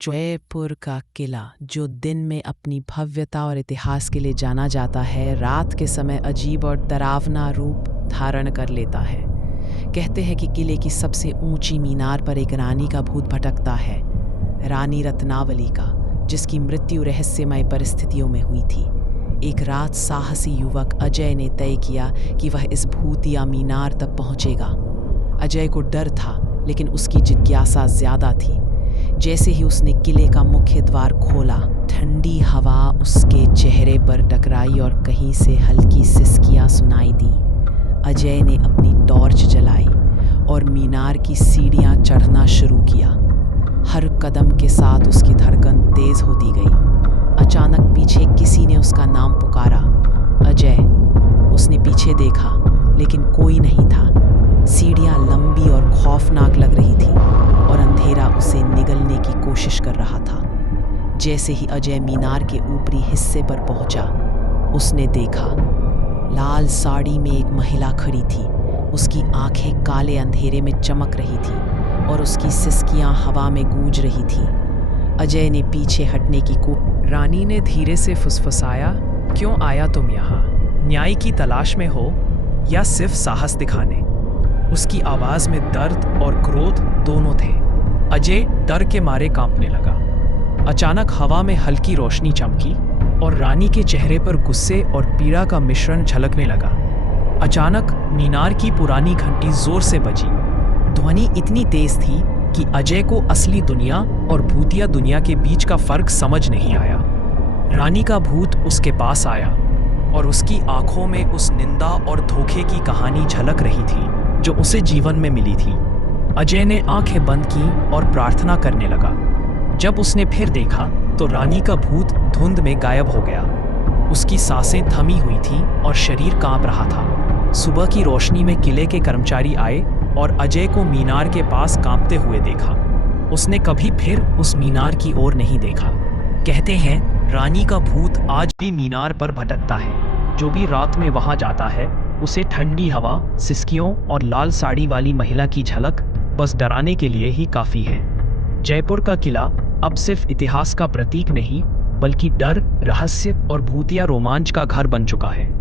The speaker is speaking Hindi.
जयपुर का किला, जो दिन में अपनी भव्यता और इतिहास के लिए जाना जाता है, रात के समय अजीब और डरावना रूप धारण कर लेता है। कहते हैं कि किले की सबसे ऊंची मीनार पर एक रानी का भूत भटकता है, रानी रत्नावली का, जिसकी मृत्यु रहस्यमय परिस्थितियों में हुई थी। एक रात साहसी युवक अजय ने तय किया कि वह इस भूतिया मीनार तक पहुंचेगा। अजय को डर था, लेकिन उसकी जिज्ञासा ज्यादा थी। जैसे ही उसने किले का मुख्य द्वार खोला, ठंडी हवा उसके चेहरे पर टकराई और कहीं से हल्की सिसकियां सुनाई दी। अजय ने अपनी टॉर्च जलाई और मीनार की सीढ़ियां चढ़ना शुरू किया। हर कदम के साथ उसकी धड़कन तेज होती गई। अचानक पीछे किसी ने उसका नाम पुकारा, अजय। उसने पीछे देखा, लेकिन कोई नहीं था। सीढ़ियां लंबी और खौफनाक लग रही थी और अंधेरा उसे निगलने की कोशिश कर रहा था। जैसे ही अजय मीनार के ऊपरी हिस्से पर पहुंचा, उसने देखा लाल साड़ी में एक महिला खड़ी थी। उसकी आंखें काले अंधेरे में चमक रही थी और उसकी सिसकियां हवा में गूंज रही थी। अजय ने पीछे हटने की रानी ने धीरे से फुसफुसाया, क्यों आया तुम यहाँ? न्याय की तलाश में हो या सिर्फ साहस दिखाने? उसकी आवाज में दर्द और क्रोध दोनों थे। अजय डर के मारे कांपने लगा। अचानक हवा में हल्की रोशनी चमकी और रानी के चेहरे पर गुस्से और पीड़ा का मिश्रण झलकने लगा। अचानक मीनार की पुरानी घंटी जोर से बजी। ध्वनि इतनी तेज थी कि अजय को असली दुनिया और भूतिया दुनिया के बीच का फर्क समझ नहीं आया। रानी का भूत उसके पास आया और उसकी आंखों में उस निंदा और धोखे की कहानी झलक रही थी जो उसे जीवन में मिली थी। अजय ने आंखें बंद की और प्रार्थना करने लगा। जब उसने फिर देखा तो रानी का भूत धुंध में गायब हो गया। उसकी सांसें थमी हुई थीं और शरीर कांप रहा था। सुबह की रोशनी में किले के कर्मचारी आए और अजय को मीनार के पास कांपते हुए देखा। उसने कभी फिर उस मीनार की ओर नहीं देखा। कहते हैं रानी का भूत आज भी मीनार पर भटकता है। जो भी रात में वहां जाता है, उसे ठंडी हवा, सिसकियों और लाल साड़ी वाली महिला की झलक बस डराने के लिए ही काफी है। जयपुर का किला अब सिर्फ इतिहास का प्रतीक नहीं, बल्कि डर, रहस्य और भूतिया रोमांच का घर बन चुका है।